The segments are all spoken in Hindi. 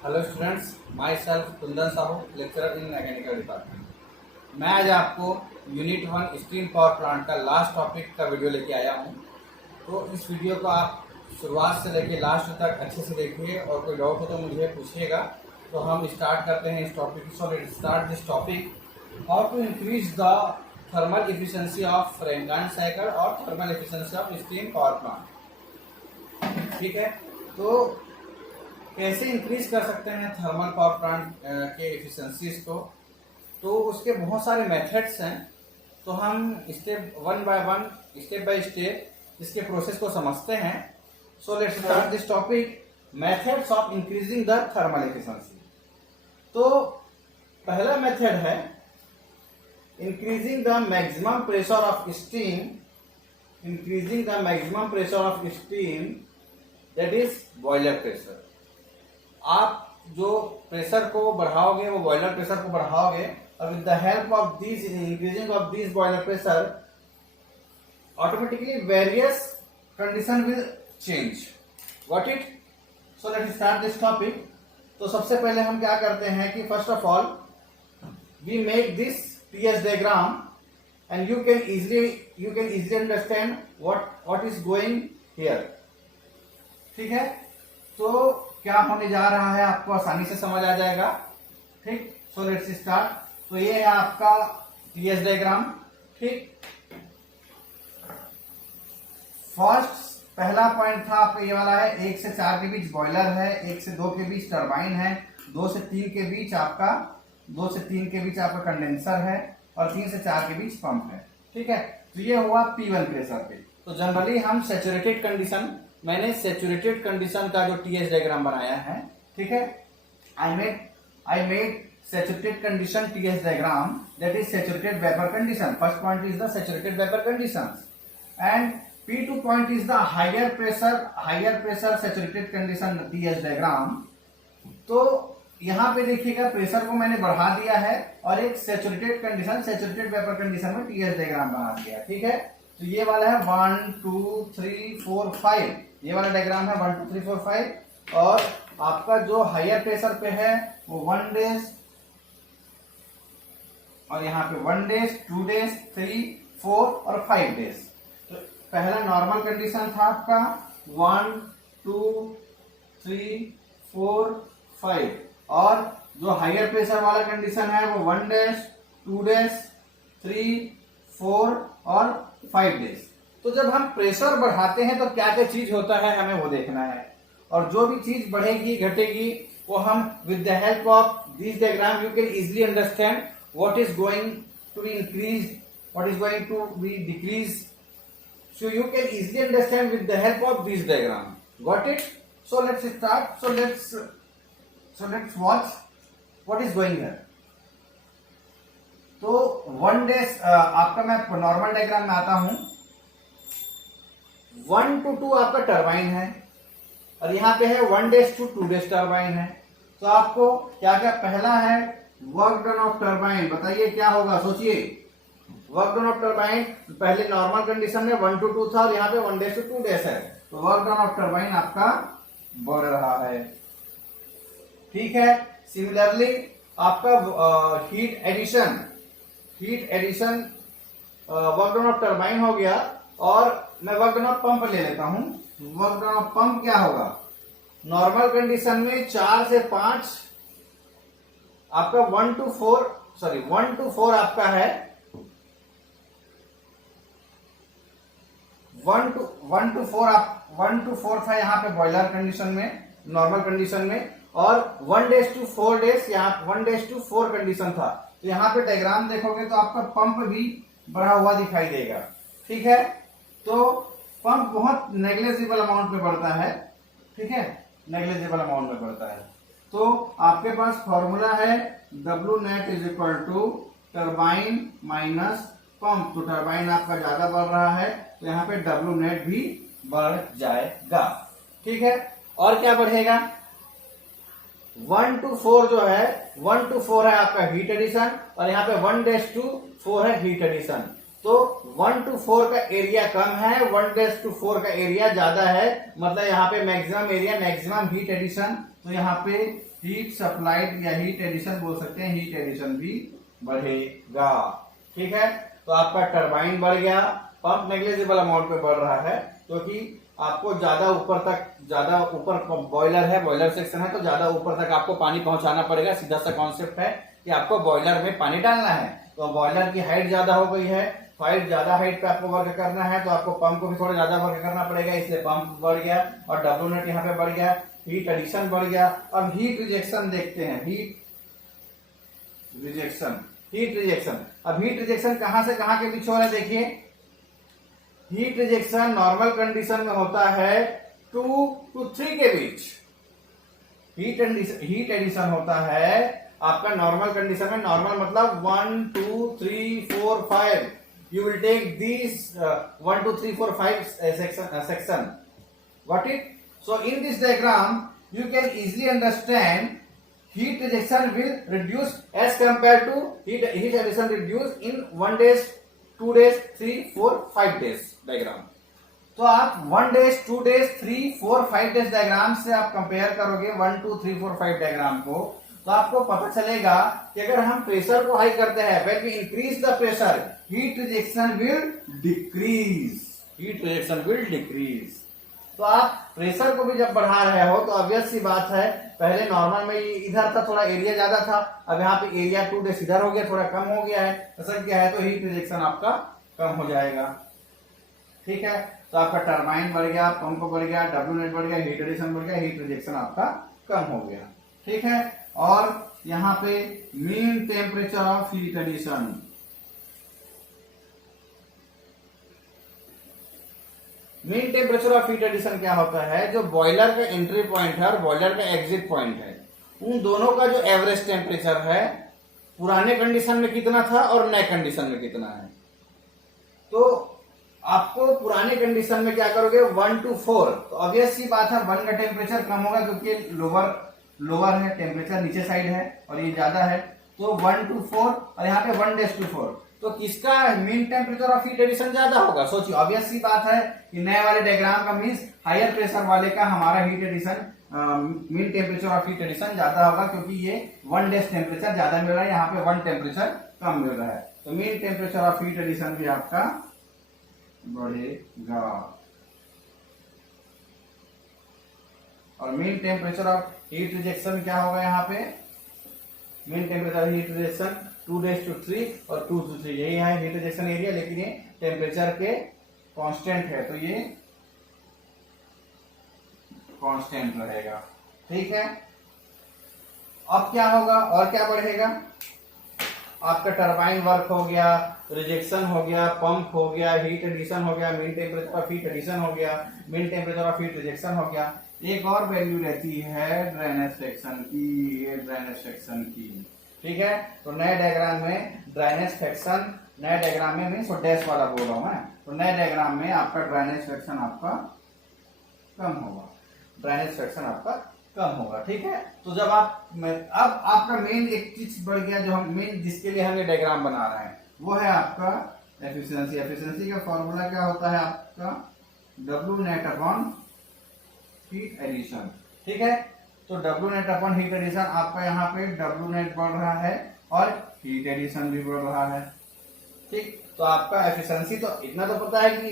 Hello students, my self Kundan Sahu, lecturer in mechanical department. मैं आज आपको यूनिट 1 स्टीम पावर प्लांट का लास्ट टॉपिक का वीडियो लेके आया हूँ। तो इस वीडियो को आप शुरुआत से लेके लास्ट तक अच्छे से देखिए और कोई डाउट हो तो मुझे पूछिएगा। तो हम स्टार्ट करते हैं इस topic. So let's start this topic, how to increase the thermal efficiency of Rankine cycle और thermal efficiency of steam power plant. ठीक है, तो कैसे इंक्रीज कर सकते हैं थर्मल पावर प्लांट के एफिशिएंसीज को। तो उसके बहुत सारे मेथड्स हैं। तो हम स्टेप वन बाय स्टेप इसके प्रोसेस को समझते हैं। So let's start this topic, methods of increasing the thermal efficiency. तो पहला मेथड है increasing the maximum pressure of steam, increasing the maximum pressure of steam, that is boiler pressure. आप जो प्रेशर को बढ़ाओगे वो बॉयलर प्रेशर को बढ़ाओगे और with the help of this increasing of this boiler pressure automatically various condition will change. Got it? So let's start this topic. तो सबसे पहले हम क्या करते हैं कि first of all we make this TS diagram and you can easily understand what is going here. ठीक है, तो क्या होने जा रहा है आपको आसानी से समझ आ जाएगा। ठीक, सो लेट्स स्टार्ट। तो ये है आपका टीएस डायग्राम। ठीक, फर्स्ट पहला पॉइंट था आपका ये वाला है, 1 से 4 के बीच बॉयलर है, 1 से 2 के बीच टरबाइन है, 2 से 3 के बीच आपका कंडेंसर है और 3 से 4 के बीच पंप है। ठीक है, तो ये हुआ P1 प्रेशर पे। तो जनरली हम सैचुरेटेड कंडीशन, मैंने सैचुरेटेड कंडीशन का जो टीएस डायग्राम बनाया है, ठीक है, I made saturated condition TS diagram, that is saturated vapour condition. First point is the saturated vapour condition and P2 point is the higher pressure saturated condition TS diagram. तो यहां पे देखिएगा प्रेशर को मैंने बढ़ा दिया है और एक सैचुरेटेड वेपर कंडीशन में टीएस डायग्राम बना दिया। ठीक है, तो ये वाला है 1 2 3 4 5, ये वाला डायग्राम है 1 2 3 4 5। और आपका जो हायर प्रेशर पे है वो 1 डेज और यहाँ पे 1 डेज 2 डेज 3 4 और 5 डेज। तो पहला नॉर्मल कंडीशन था आपका 1 2 3 4 5 और जो हायर प्रेशर वाला कंडीशन है वो 1 डेज 2 डेज 3 4 और 5 डेज। तो जब हम प्रेशर बढ़ाते हैं तो क्या क्या चीज होता है हमें वो देखना है, और जो भी चीज बढ़ेगी घटेगी वो हम with the help of this diagram you can easily understand what is going to be increase, what is going to be decrease. So you can easily understand with the help of this diagram. Got it? So let's start. So let's watch what is going here. तो 1 डेज आपका मैं नॉर्मल डायग्राम में आता हूं। 1 to 2 आपका टरबाइन है और यहाँ पे है 1 डेज to 2 डेज टरबाइन है। तो आपको क्या क्या, पहला है वर्क डन ऑफ टरबाइन। बताइए क्या होगा, सोचिए। वर्क डन ऑफ टरबाइन पहले नॉर्मल कंडीशन में 1 to 2 था और यहाँ पे 1 डेज to 2 डेज है, तो वर्क डन ऑफ टरबाइन आपका बढ़ रहा है। ठीक है, सिमिलरली आपका heat addition work done of turbine हो गया। और मैं वर्क डन ऑफ पंप ले लेता हूं। वर्क डन ऑफ पंप क्या होगा, नॉर्मल कंडीशन में 4 से 5 आपका 1 to 4 आपका है, 1 to 4 था यहाँ पे बॉयलर कंडीशन में, नॉर्मल कंडीशन में, और 1 डेज to 4 डेज, यहाँ 1 डेज to 4 कंडीशन था। तो यहाँ पे डायग्राम देखोगे तो आपका पंप भी बढ़ा हुआ दिखाई देगा। ठीक है, तो पंप बहुत नेग्लिजिबल अमाउंट में बढ़ता है। ठीक है, नेग्लिजिबल अमाउंट में बढ़ता है। तो आपके पास फॉर्मूला है W net is equal to turbine minus pump. तो टर्बाइन आपका ज्यादा बढ़ रहा है तो यहाँ पे W net भी बढ़ जाएगा। ठीक है, और क्या बढ़ेगा, 1 to 4 जो है, 1 to 4 है आपका हीट एडिशन और यहाँ पे 1 dash to 4 है हीट एडिशन। तो 1 to 4 का एरिया कम है, 1 to 4 का एरिया ज्यादा है, मतलब यहाँ पे maximum area, maximum heat addition. तो यहाँ पे हीट सप्लाइड या हीट एडिशन बोल सकते हैं, हीट एडिशन भी बढ़ेगा। ठीक है, तो आपका टरबाइन बढ़ गया, पंप नेग्लिजिबल अमाउंट पे बढ़ रहा है क्योंकि आपको ज्यादा ऊपर बॉयलर है, बॉयलर सेक्शन है, तो ज्यादा ऊपर तक आपको पानी पहुंचाना पड़ेगा। सीधा सा कॉन्सेप्ट है कि आपको बॉयलर में पानी डालना है, तो बॉयलर की हाइट ज्यादा हो गई है, ज्यादा हाइट पे आपको वर्क करना है, तो आपको पंप को भी थोड़ा ज्यादा वर्क करना पड़ेगा, इसलिए पंप बढ़ गया और डब्ल्यू नेट यहाँ पे बढ़ गया, हीट एडिशन बढ़ गया। अब हीट रिजेक्शन देखते हैं, हीट रिजेक्शन। अब हीट रिजेक्शन कहां से कहां के बीच हो रहा है, देखिए हीट रिजेक्शन नॉर्मल कंडीशन में होता है 2 to 3 के बीच। हीट एडिशन होता है आपका नॉर्मल कंडीशन में, नॉर्मल मतलब 1 2 3 4 5, you will take these 1 2 3 4 5 section. Got it? So in this diagram you can easily understand heat rejection will reduce as compared to heat addition reduce in 1 days, 2 days, 3 4 5 days diagram. तो आप 1 days, 2 days, 3 4 5 days डायग्राम से आप कंपेयर करोगे 1 2 3 4 5 डायग्राम को, तो आपको पता चलेगा कि अगर हम प्रेशर को हाई करते हैं, when we increase the pressure, heat rejection will decrease. तो आप प्रेशर को भी जब बढ़ा रहे हो तो ऑब्वियस सी बात है, पहले नॉर्मल में इधर था, थोड़ा एरिया ज्यादा था, अब यहाँ पे एरिया 2 days इधर हो गया, थोड़ा कम हो गया है, असर क्या है, तो हीट रिजेक्शन आपका कम हो जाएगा। ठीक है, तो आपका टरबाइन बढ़ गया, पंप बढ़ गया, डब्ल्यू नेट बढ़ गया, हीट एडिशन बढ़ गया, हीट रिजेक्शन आपका कम हो गया। ठीक है, और यहाँ पे mean temperature of heat addition, mean temperature of heat addition क्या होता है, जो बॉयलर का एंट्री पॉइंट है और बॉयलर का एग्जिट पॉइंट है, उन दोनों का जो एवरेज टेम्परेचर है पुराने कंडीशन में कितना था और नए कंडीशन में कितना है। तो आपको पुराने कंडीशन में क्या करोगे, 1 to 4, तो ऑब्वियस सी बात है 1 का टेम्परेचर कम होगा क्योंकि लोअर है, टेम्परेचर नीचे साइड है और ये ज्यादा है, तो 1 to 4 और यहाँ पे 1 days to 4, तो किसका mean temperature of heat addition ज्यादा होगा। सोचिए, ऑब्वियस सी बात है कि नए वाले डायग्राम का मीन्स हायर प्रेशर वाले का हमारा heat addition mean temperature of heat addition ज्यादा होगा, क्योंकि ये 1 days टेम्परेचर ज्यादा मिल रहा है, यहाँ पे 1 टेम्परेचर कम मिल रहा है, तो mean temperature of heat addition भी आपका बढ़ेगा। और mean temperature of heat rejection क्या होगा, यहाँ पे mean temperature heat rejection 2 days to 3 और 2 to 3, यही है हीट रिजेक्शन एरिया, लेकिन ये टेम्परेचर के कांस्टेंट है, तो ये कांस्टेंट रहेगा। ठीक है, अब क्या होगा और क्या बढ़ेगा, आपका टरबाइन वर्क हो गया, रिजेक्शन हो गया, पंप हो गया, हीट एडिशन हो गया, mean temperature of heat addition हो गया, mean temperature of heat rejection हो गया। एक और वैल्यू रहती है ड्रेनेज फ्रैक्शन की, ये ड्रेनेज फ्रैक्शन की। ठीक है, तो नए डायग्राम में ड्रेनेज फ्रैक्शन, नए डायग्राम में मीन्स डैश वाला बोल रहा हूं मैं, तो नए डायग्राम में आपका ड्रेनेज फ्रैक्शन आपका कम होगा, ड्रेनेज फ्रैक्शन आपका कम होगा। ठीक है, तो जब अब आपका मेन एक चीज बढ़ गया, जो हम मेन जिसके लिए हम ये डायग्राम बना रहे हैं वो है आपका एफिशिएंसी। एफिशिएंसी का फॉर्मूला क्या होता है आपका, W net upon heat addition. ठीक है, तो W net upon heat addition, आपका यहाँ पे डब्ल्यू नेट बढ़ रहा है और हीट एडिशन भी बढ़ रहा है। ठीक, तो आपका एफिशिएंसी तो इतना तो पता है कि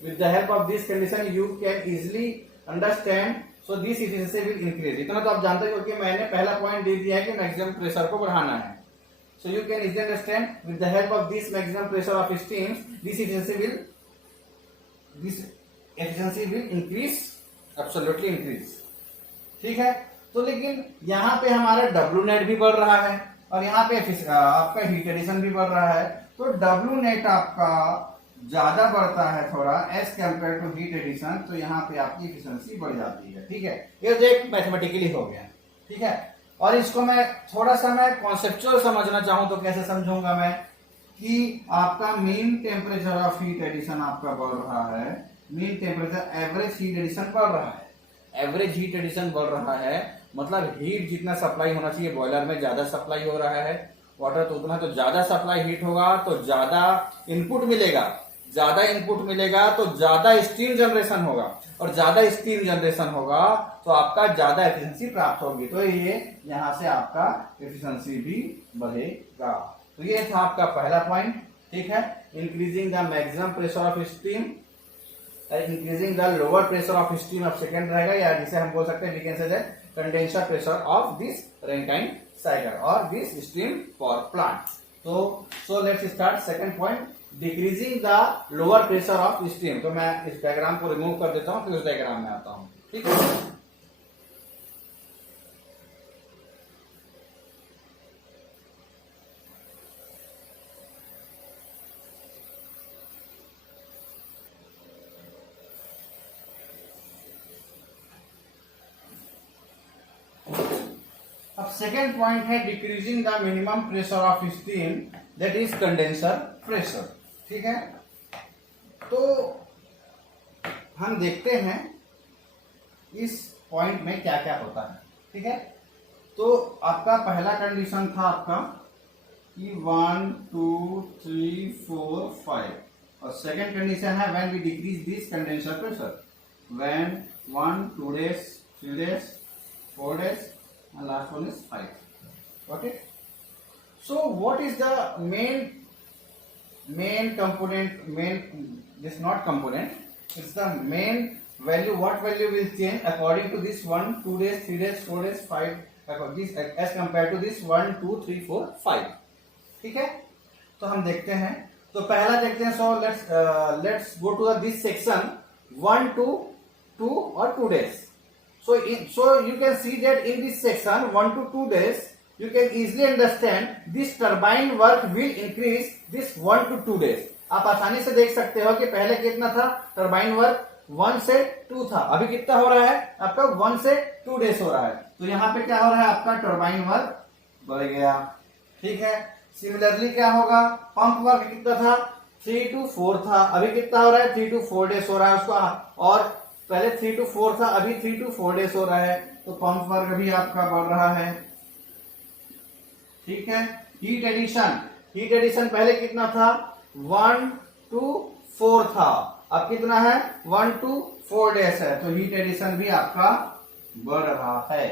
with the help of this condition you can easily understand, so this efficiency will increase. इतना तो आप जानते हो क्योंकि मैंने पहला पॉइंट दे दिया है कि मैक्सिमम प्रेशर को बढ़ाना है। So you can easily understand with the help of this maximum pressure of steams, this efficiency will increase, absolutely increase. ठीक है, तो लेकिन यहाँ पे हमारा W नेट भी बढ़ रहा है और यहाँ पे आपका हीट एडिशन भी बढ़ रहा है, तो W नेट आपका ज्यादा बढ़ता है थोड़ा as compare to heat addition, तो यहाँ पे आपकी एफिशिएंसी बढ़ जाती है। ठीक है, ये तो एक मैथमेटिकली हो गया। ठीक है, और इसको मैं थोड़ा सा मैं कॉन्सेप्चुअल समझना चाहूं तो कैसे समझूंगा मैं, कि आपका mean temperature of heat addition आपका बढ़ रहा है, mean temperature average heat addition बढ़ रहा है, एवरेज हीट एडिशन बढ़ रहा है, मतलब हीट जितना सप्लाई होना चाहिए बॉयलर में ज्यादा सप्लाई हो रहा है, वाटर तो उतना, तो ज्यादा सप्लाई हीट होगा तो ज्यादा इनपुट मिलेगा, ज्यादा इनपुट मिलेगा तो ज्यादा स्टीम जनरेशन होगा, और ज्यादा स्टीम जनरेशन होगा तो आपका ज्यादा एफिशिएंसी प्राप्त होगी। तो ये यहां से आपका एफिशिएंसी भी बढ़ेगा। तो ये था आपका पहला पॉइंट, ठीक है। Increasing the maximum pressure of steam, increasing the lower pressure of steam अब सेकेंड रहेगा, या जिसे हम बोल सकते हैं we can say that condenser pressure of this Rankine cycle और दिस स्टीम पावर प्लांट। तो so let's start second point, decreasing the lower pressure of steam. तो मैं इस डायग्राम को रिमूव कर देता हूं, फिर उस डायग्राम में आता हूं, ठीक है। अब सेकेंड पॉइंट है decreasing the minimum pressure of steam, that is condenser pressure, ठीक है। तो हम देखते हैं इस पॉइंट में क्या क्या होता है, ठीक है। तो आपका पहला कंडीशन था आपका कि 1 2 3 4 5, और सेकेंड कंडीशन है when we decrease this condenser pressure, when 1 2 days 3 days 4 days and last one is 5. Okay, so what is the main component, this not component, it's the main value, what value will change according to this 1 2 days 3 days 4 days 5, this as compared to this 1 2 3 4 5, ठीक है। तो हम देखते हैं, तो पहला देखते हैं। So let's go to this section 1 2 2 और 2 days। So you can see that in this section 1 to 2 days, you can easily understand this turbine work will increase this 1 to 2 days। आप आसानी से देख सकते हो कि पहले कितना था टर्बाइन वर्क 1 से 2 था, अभी कितना हो रहा है आपका 1 से 2 days हो रहा है। तो यहाँ पे क्या हो रहा है आपका टर्बाइन वर्क बढ़ गया, ठीक है। सिमिलरली क्या होगा, पंप वर्क कितना था 3 to 4 था, अभी कितना हो रहा है 3 to 4 days हो रहा है उसका, और पहले 3 to 4 था, अभी 3 to 4 days हो रहा है। तो पंप वर्क भी आपका बढ़ रहा है, ठीक है। हीट एडिशन पहले कितना था 1 to 4 था, अब कितना है 1 to 4 days है, तो हीट एडिशन भी आपका बढ़ रहा है,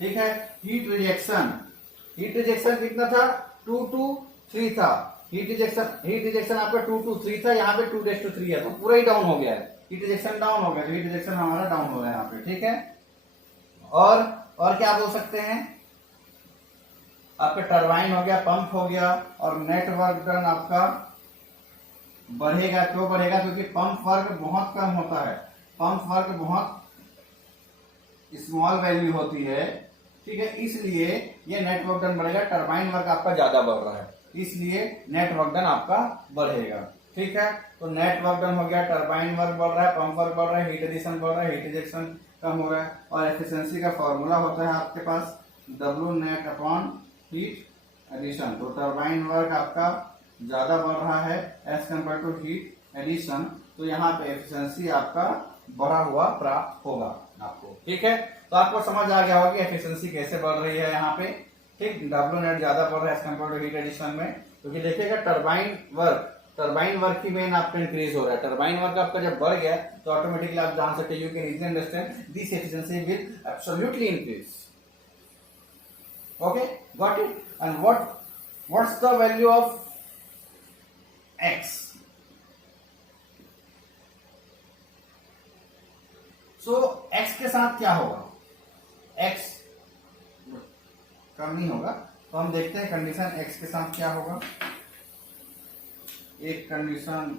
ठीक है। हीट रिजेक्शन कितना था 2 to 3 था, हीट रिजेक्शन आपका 2 to 3 था, यहाँ पे 2 days to 3 है, तो पूरा ही डाउन हो गया है, हीट रिजेक्शन डाउन हो गया, तो हीट रिजेक्शन हमारा डाउन हो रहा है यहाँ पे, ठीक है। और क्या बोल सकते हैं, आपका टरबाइन हो गया, पंप हो गया, और नेट वर्क डन आपका बढ़ेगा। क्यों बढ़ेगा, क्योंकि पंप वर्क बहुत कम होता है, पंप वर्क बहुत स्मॉल वैल्यू होती है, ठीक है, इसलिए ये नेट वर्क डन बढ़ेगा। टरबाइन वर्क आपका ज्यादा बढ़ रहा है, इसलिए नेट वर्क डन आपका बढ़ेगा, ठीक है। तो नेट वर्क डन हो गया, टरबाइन वर्क बढ़ रहा है, पंप वर्क बढ़ रहा है, हीट एडिशन बढ़ रहा है, हीट रिजेक्शन कम हो रहा है। और एफिशिएंसी का फॉर्मूला होता है आपके पास W net upon heat addition. तो टरबाइन वर्क आपका ज्यादा बढ़ रहा है as compare to heat addition, तो यहाँ पे एफिशिएंसी आपका बढ़ा हुआ प्राप्त होगा आपको, ठीक है। तो आपको समझ आ गया होगा कि एफिशिएंसी कैसे बढ़ रही है यहाँ पे, ठीक। W नेट ज्यादा बढ़ रहा है as compare to heat addition में, क्योंकि देखिएगा टरबाइन वर्क की मेन आपका इंक्रीज हो रहा है। टरबाइन वर्क आपका जब बढ़ गया तो ऑटोमेटिकली आप जान सकते हैं, you can easily understand this efficiency will absolutely increase. Okay, got it. And what's the value of x? So x के साथ क्या होगा, x कम नहीं होगा, तो हम देखते हैं कंडीशन x के साथ क्या होगा। एक कंडीशन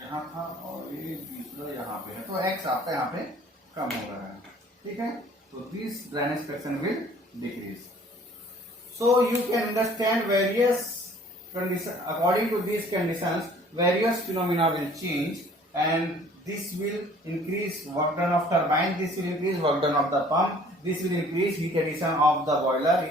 यहाँ था और ये दूसरा यहाँ पे है, तो x आपका यहाँ पे कम हो रहा है, ठीक है। तो this drainage fraction will decrease. So you can understand various condition, according to these conditions various phenomena will change, and this will increase work done of turbine, this will increase work done of the pump, this will increase heat addition of the boiler,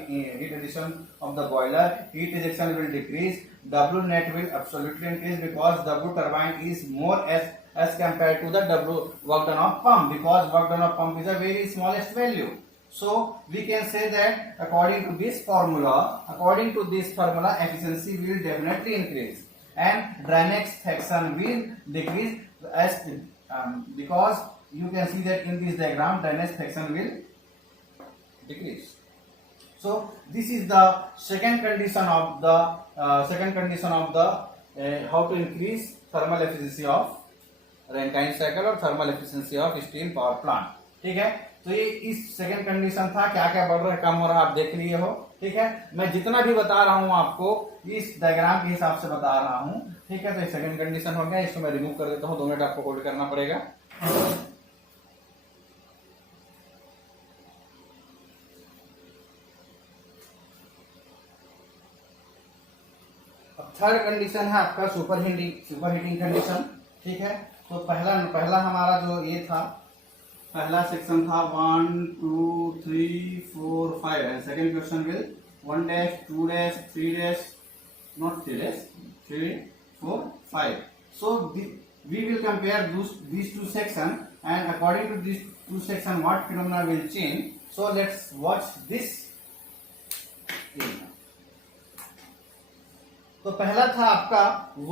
heat rejection will decrease, W net will absolutely increase because W turbine is more as compared to the W work done of pump, because work done of pump is a very smallest value, So we can say that according to this formula, efficiency will definitely increase and drainage section will decrease as because you can see that in this diagram drainage section will decrease. So this is the second condition of the how to increase thermal efficiency of Rankine cycle और thermal efficiency of steam power plant. ठीक है, तो ये इस सेकंड कंडीशन था, क्या क्या बढ़ रहा है कम हो रहा है आप देख लिए हो। ठीक है, मैं जितना भी बता रहा हूं आपको इस डायग्राम के हिसाब से बता रहा हूं। ठीक है, तो ये सेकंड कंडीशन हो गया, इसको मैं रिमूव कर देता हूं, 2 मिनट आपको होल्ड करना पड़ेगा। अब थर्ड कंडीशन है आपका सुपर हीटिंग कंडीशन। ठीक है, तो पहला हमारा जो ये था, पहला सेक्शन था 1 2 3 4 5 and second question will 1 dash 2 dash 3 dash not 3 dash 3 4 5. So we will compare these two sections, and according to these two sections what phenomena will change. So let's watch this. तो पहला था आपका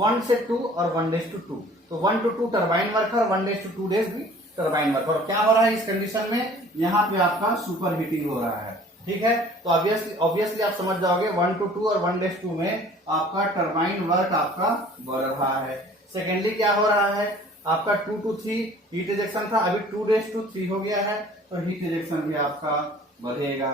1 से 2 और 1:2। तो 1 to 2 टर्बाइन वर्क और 1:2 भी टर्बाइन वर्क। और क्या हो रहा है इस कंडीशन में, यहाँ पे आपका सुपर हीटिंग हो रहा है। ठीक है, तो ऑब्वियसली आप समझ जाओगे 1 to 2 और 1:2 में आपका टर्बाइन वर्क आपका बढ़ रहा है। सेकेंडली क्या हो रहा है आपका 2 to 3 हीट रिजेक्शन था, अभी 2:3 हो गया है, तो हीट रिजेक्शन भी आपका बढ़ेगा।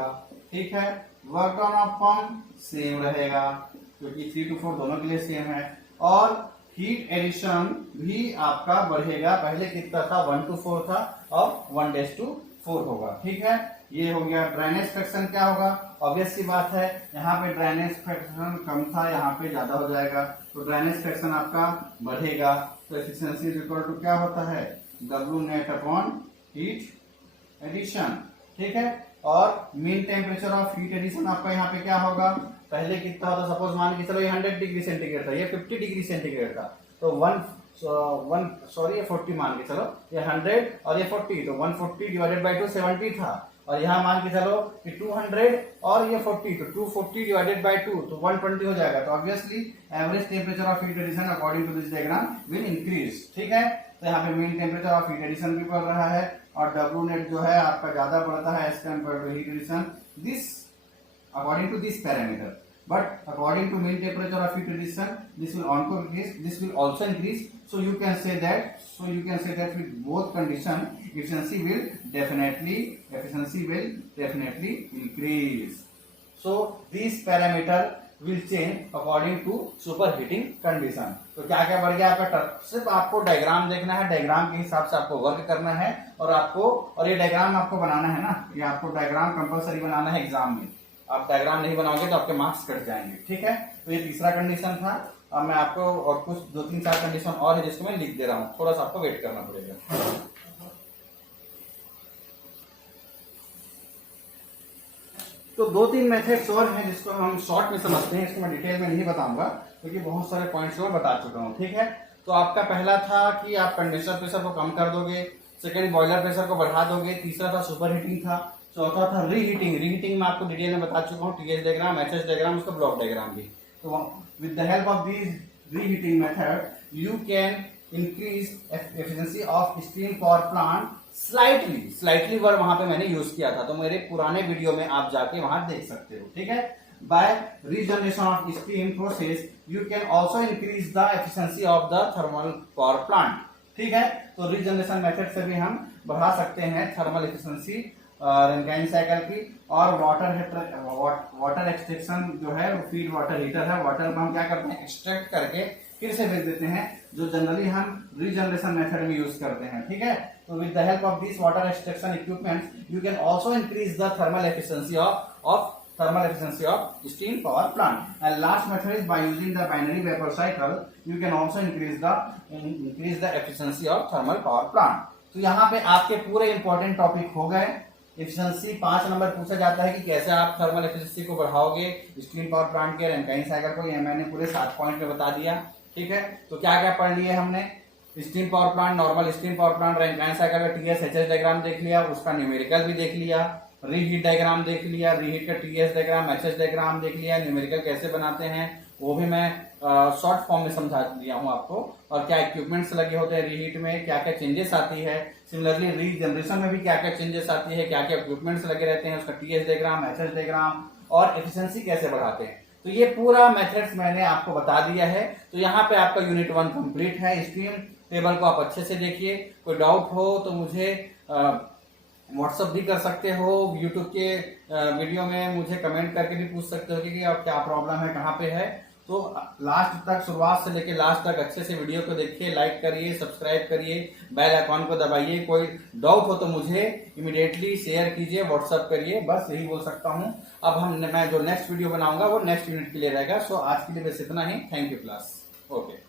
ठीक है, work on off pump same रहेगा क्योंकि 3 to 4 दोनों के लिए सेम है, और हीट एडिशन भी आपका बढ़ेगा। पहले कितना था 1 to 4 था, अब 1:4 होगा। ठीक है, ये हो गया। ड्रेनेज फ्रैक्शन क्या होगा, ऑब्वियस सी बात है, यहाँ पे ड्रेनेज फ्रैक्शन कम था, यहाँ पे ज्यादा हो जाएगा, तो ड्रेनेज फ्रैक्शन आपका बढ़ेगा। तो एफिशिएंसी इज इक्वल टू क्या होता है W net upon heat addition. ठीक है, और mean temperature of heat addition आपका यहाँ पे क्या होगा, पहले कितना होता, सपोज मान के चलो ये 100 डिग्री सेंटीग्रेड था, ये 50 डिग्री सेंटीग्रेड था, तो 40 मान के चलो, ये 100 और ये 40, तो 140 डिवाइडेड बाई 2 70 था, और यहाँ मान के चलो कि 200 और ये 40, तो 240 डिवाइडेड बाई 2 तो 120 हो जाएगा। तो obviously average temperature of heat addition according to this diagram will increase. ठीक है, तो यहाँ पे mean temperature of heat addition भी बढ़ रहा है, और W नेट जो है आपका ज्यादा बढ़ता है as compare to heat addition, this according to this parameter. But according to mean temperature of heat addition, this will also increase. So you can say that with both condition, efficiency will definitely increase. So these parameter will change according to superheating condition. तो क्या क्या बढ़ गया आपका, सिर्फ आपको डायग्राम देखना है, डायग्राम के हिसाब से आपको वर्क करना है, और ये डायग्राम आपको बनाना है ना, ये आपको डायग्राम कंपलसरी बनाना है एग्जाम में। आप डायग्राम नहीं बनाओगे तो आपके मार्क्स कट जाएंगे। ठीक है, तो ये तीसरा कंडीशन था। अब मैं आपको और कुछ 2-3-4 कंडीशन और है जिसको मैं लिख दे रहा हूँ, थोड़ा सा आपको वेट करना पड़ेगा। तो 2-3 मेथड्स और हैं जिसको हम शॉर्ट में समझते हैं, इसको मैं डिटेल में नहीं बताऊंगा क्योंकि बहुत सारे पॉइंट्स और बता चुका हूँ। ठीक है, तो आपका पहला था कि आप कंडेंसर प्रेशर को कम कर दोगे, सेकेंड बॉयलर प्रेशर को बढ़ा दोगे, तीसरा था सुपर हीटिंग था, चौथा था रीहीटिंग में आपको डिटेल में बता चुका हूँ, TH डायग्राम, HS डायग्राम, उसका ब्लॉक डायग्राम भी। तो with the help of this reheating method you can increase efficiency of steam power plant slightly word वहां पे मैंने यूज किया था, तो मेरे पुराने वीडियो में आप जाके वहां देख सकते हो। ठीक है, by regeneration of steam process you can also increase the efficiency of the thermal power plant. ठीक है, तो रीजनरेशन मेथड से भी हम बढ़ा सकते हैं थर्मल एफिशिएंसी रैंकाइन साइकिल की। और वाटर एक्सट्रैक्शन जो है फीड वाटर हीटर है, वाटर में हम क्या करते हैं एक्सट्रैक्ट करके फिर से भेज देते हैं, जो जनरली हम रीजनरेशन मेथड में यूज करते हैं। ठीक है, तो with the help of this water extraction equipments you can also increase the thermal efficiency of steam power plant. And last method is by using the binary vapour cycle you can also increase the efficiency of thermal power plant. तो यहाँ पे आपके पूरे इंपॉर्टेंट टॉपिक हो गए। एफिशिएंसी 5 नंबर पूछा जाता है कि कैसे आप थर्मल एफिशिएंसी को बढ़ाओगे स्टीम पावर प्लांट के रैंकाइन साइकिल को, ये मैंने पूरे 7 पॉइंट में बता दिया। ठीक है, तो क्या क्या पढ़ लिए हमने, steam power plant, normal steam power plant, Rankine cycle का TS HS डायग्राम देख लिया, उसका न्यूमेरिकल भी देख लिया। रीहीट डायग्राम देख लिया, रीहीट का टीएस डायग्राम, एचएस डायग्राम देख लिया, न्यूमेरिकल कैसे बनाते हैं वो भी मैं शॉर्ट फॉर्म में समझा दिया हूँ आपको, और क्या इक्विपमेंट्स लगे होते हैं रीहीट में, क्या क्या चेंजेस आती है, सिमिलरली रीजनरेशन में भी क्या क्या चेंजेस आती है, क्या क्या इक्विपमेंट्स लगे रहते हैं, उसका टीएस डायग्राम, एचएस डायग्राम, और एफिशिएंसी कैसे बढ़ाते हैं। तो ये पूरा मेथड्स मैंने आपको बता दिया है। तो यहाँ पे आपका यूनिट 1 कंप्लीट है। स्ट्रीम टेबल को आप अच्छे से देखिए। कोई डाउट हो तो मुझे व्हाट्सअप भी कर सकते हो, यूट्यूब के वीडियो में मुझे कमेंट करके भी पूछ सकते हो कि अब क्या प्रॉब्लम है, कहाँ पे है। तो लास्ट तक, शुरुआत से लेके लास्ट तक अच्छे से वीडियो को देखिए, लाइक करिए, सब्सक्राइब करिए, बेल आइकॉन को दबाइए। कोई डाउट हो तो मुझे इमीडिएटली शेयर कीजिए, व्हाट्सअप करिए, बस यही बोल सकता हूँ। अब मैं जो नेक्स्ट वीडियो बनाऊंगा वो नेक्स्ट यूनिट के लिए रहेगा। सो आज के लिए बस इतना ही। Thank you class. ओके।